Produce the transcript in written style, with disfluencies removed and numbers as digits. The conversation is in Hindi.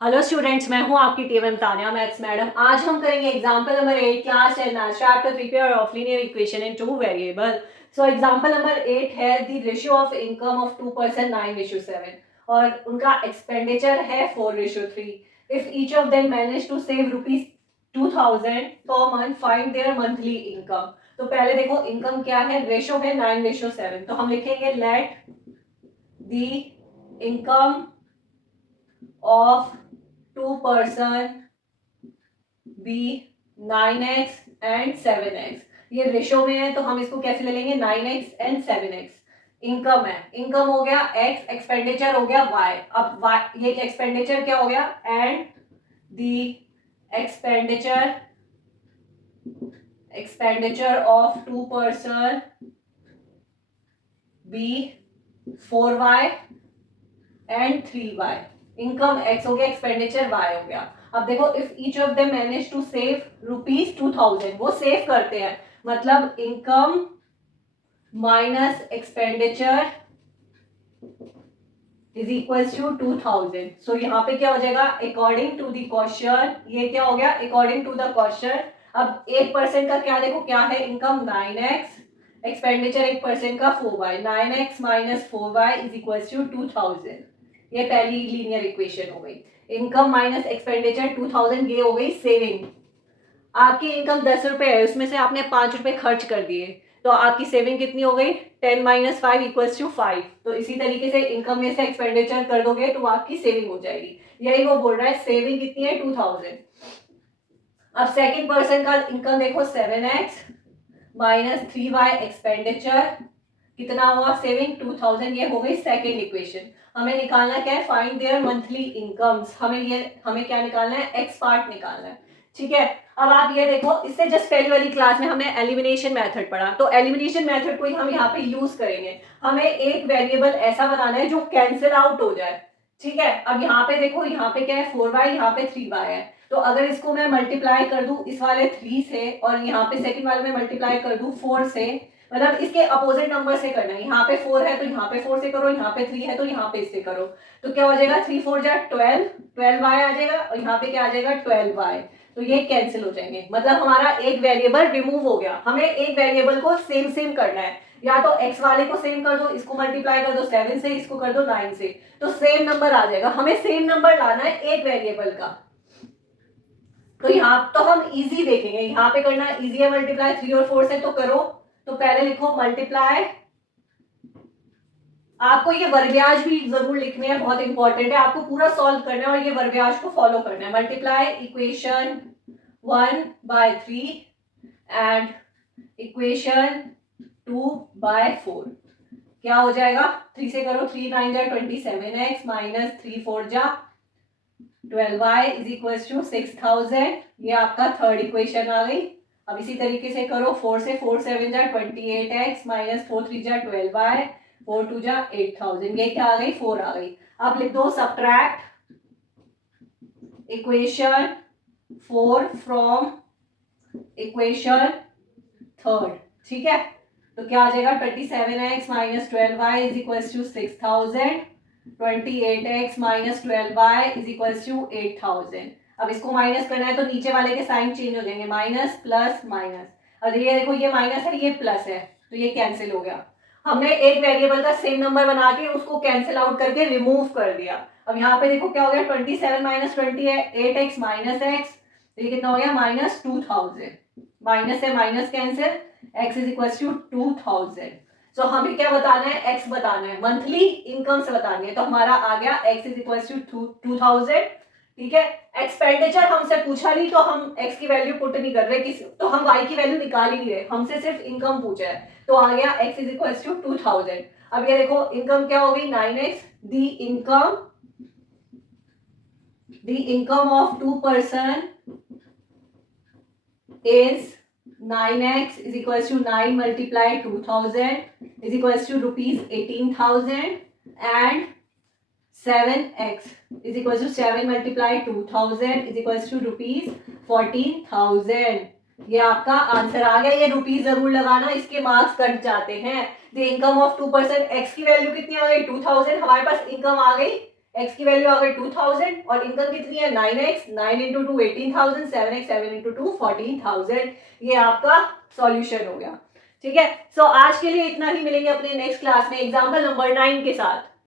हेलो स्टूडेंट्स, मैं हूं आपकी टीम तानिया मैथ्स मैडम। आज हम करेंगे example number 8 class 10 maths chapter 3 pair of linear equation in two variable. So example number 8 है the ratio of income of 2% 9:7 और उनका एक्सपेंडिचर है 4:3। If each of them manage to save rupees 2000 per month, find their monthly income. तो पहले देखो इनकम क्या है, रेशियो है 9:7, तो हम लिखेंगे लेट द इनकम of 2% बी 9x एंड 7x। ये रेशो में है तो हम इसको कैसे ले लेंगे, 9x एंड 7x। इनकम है, इनकम हो गया x, एक्सपेंडिचर हो गया y। अब y ये एक्सपेंडिचर क्या हो गया, एंड द एक्सपेंडिचर ऑफ 2% बी 4y and 3y। Income x हो गया, एक्सपेंडिचर y हो गया। अब देखो if each of them manage to save rupees 2000, वो सेव करते हैं, मतलब income minus expenditure is equal to 2000। So यहाँ पे क्या हो जाएगा, अकॉर्डिंग टू द क्वेश्चन, ये क्या हो गया अकॉर्डिंग टू द क्वेश्चन। अब 8% का क्या देखो क्या है, इनकम 9x, एक्सपेंडिचर 8% का 4y, 9x minus 4y is equal to 2000। ये पहली लीनियर इक्वेशन हो गई। इनकम माइनस एक्सपेंडिचर 2000, ये हो गई सेविंग। आपकी इनकम 10 रुपए है, उसमें से आपने 5 रुपए खर्च कर दिए, तो आपकी सेविंग कितनी हो गई, 10 माइनस 5 इक्वल्स टू 5। तो इसी तरीके से इनकम में से एक्सपेंडिचर कर दोगे तो आपकी सेविंग हो जाएगी। यही वो बोल रहा है, सेविंग कितनी है 2000। अब सेकंड पर्सन का इनकम देखो 7x माइनस 3y एक्सपेंडिचर, कितना हुआ सेविंग 2000। ये हो गई सेकंड इक्वेशन। हमें निकालना क्या है, फाइंड देयर मंथली इनकम्स। हमें क्या निकालना है, एक्स पार्ट निकालना है। ठीक है, अब आप ये देखो, इससे जस्ट पहली वाली क्लास में हमने एलिमिनेशन मेथड पढ़ा, तो एलिमिनेशन मेथड को ही हम यहाँ पे यूज करेंगे। हमें एक वेरिएबल ऐसा बनाना है जो कैंसिल आउट हो जाए। ठीक है, अब यहाँ पे देखो, यहाँ पे क्या है 4y, यहाँ पे 3y है, तो अगर इसको मैं मल्टीप्लाई कर दूं इस वाले 3 से और यहाँ पे सेकंड वाले में मल्टीप्लाई कर दूं 4 से, मतलब इसके अपोजिट नंबर से करना है। यहाँ पे 4 है तो यहाँ पे 4 से करो, यहाँ पे 3 है तो यहाँ पे इससे करो। तो क्या हो जाएगा, 3 4 जा 12, 12y आ जाएगा, और यहाँ पे क्या आ जाएगा 12y। तो ये कैंसिल हो जाएंगे, मतलब हमारा एक वेरिएबल रिमूव हो गया। हमें एक वेरिएबल को सेम सेम करना है, या तो x वाले को सेम कर दो, इसको मल्टीप्लाई कर दो 7 से, इसको कर दो 9 से, तो सेम नंबर आ जाएगा। हमें सेम नंबर लाना है एक वेरिएबल का। तो यहाँ तो हम इजी देखेंगे, यहाँ पे करना इजी है मल्टीप्लाई, 3 और 4 से तो करो। तो पहले लिखो मल्टीप्लाई, आपको ये वर्गयाज भी जरूर लिखने हैं, बहुत इंपॉर्टेंट है, आपको पूरा सॉल्व करना है और ये वर्गयाज को फॉलो करना है। Multiply equation 1/3 and equation 2/4। क्या हो जाएगा, 3 से करो, 3 9 जा 27x माइनस 3 4 जा 12y इज इक्वल टू 6000। ये आपका थर्ड इक्वेशन आ गई। अब इसी तरीके से करो 4 से, 4 7 जा 28x माइनस 4 3 जा 12y, 4 2 जा 8000। ये क्या आ गई, 4 आ गई। अब लिख दो subtract equation 4 from equation third. ठीक है, तो क्या आ जाएगा, 27x minus 12y is equal to 6000, 28x minus 12y is equal to 8000। अब इसको माइनस करना है तो नीचे वाले के साइन चेंज हो जाएंगे, माइनस प्लस माइनस। और ये देखो, ये माइनस है ये प्लस है, तो ये कैंसिल हो गया। हमने एक वेरिएबल का सेम नंबर बना के उसको कैंसिल आउट करके रिमूव कर दिया। अब यहाँ पे देखो क्या हो गया, 27 माइनस 28x माइनस x, तो ये कितना हो गया, माइनस 2000। माइनस से minus cancel, x is equal to 2000। So हमें क्या बताना है, x बताना है, मंथली इनकम से बतानी है। तो हमारा आ गया x इज इक्वल टू 2000। ठीक है, एक्सपेंडिचर हमसे पूछा नहीं तो हम x की वैल्यू पुट नहीं कर रहे, तो हम y की वैल्यू निकाल ही नहीं रहे, हमसे सिर्फ इनकम पूछा है, तो आ गया x इज इक्वल टू 2000। अब ये देखो इनकम क्या हो गई, 9x। The income of 2% is 9x is equals to 9 multiply 2000 is equals to rupees 18,000 and 7x is equals to 7 multiply 2000 is equals to rupees 14,000। ये आपका आंसर आ गया। ये रुपीज जरूर लगाना, इसके मार्क्स कट जाते हैं। द इनकम ऑफ 2%, x की वैल्यू कितनी आ गई 2000, हमारे पास इनकम आ गई x की वैल्यू आ गई 2000 और इनकम कितनी है 9x, 9 इंटू 2 18,000, 7x 7 इंटू 2 14,000। ये आपका सॉल्यूशन हो गया। ठीक है, सो आज के लिए इतना ही, मिलेंगे अपने नेक्स्ट क्लास में एग्जाम्पल नंबर 9 के साथ।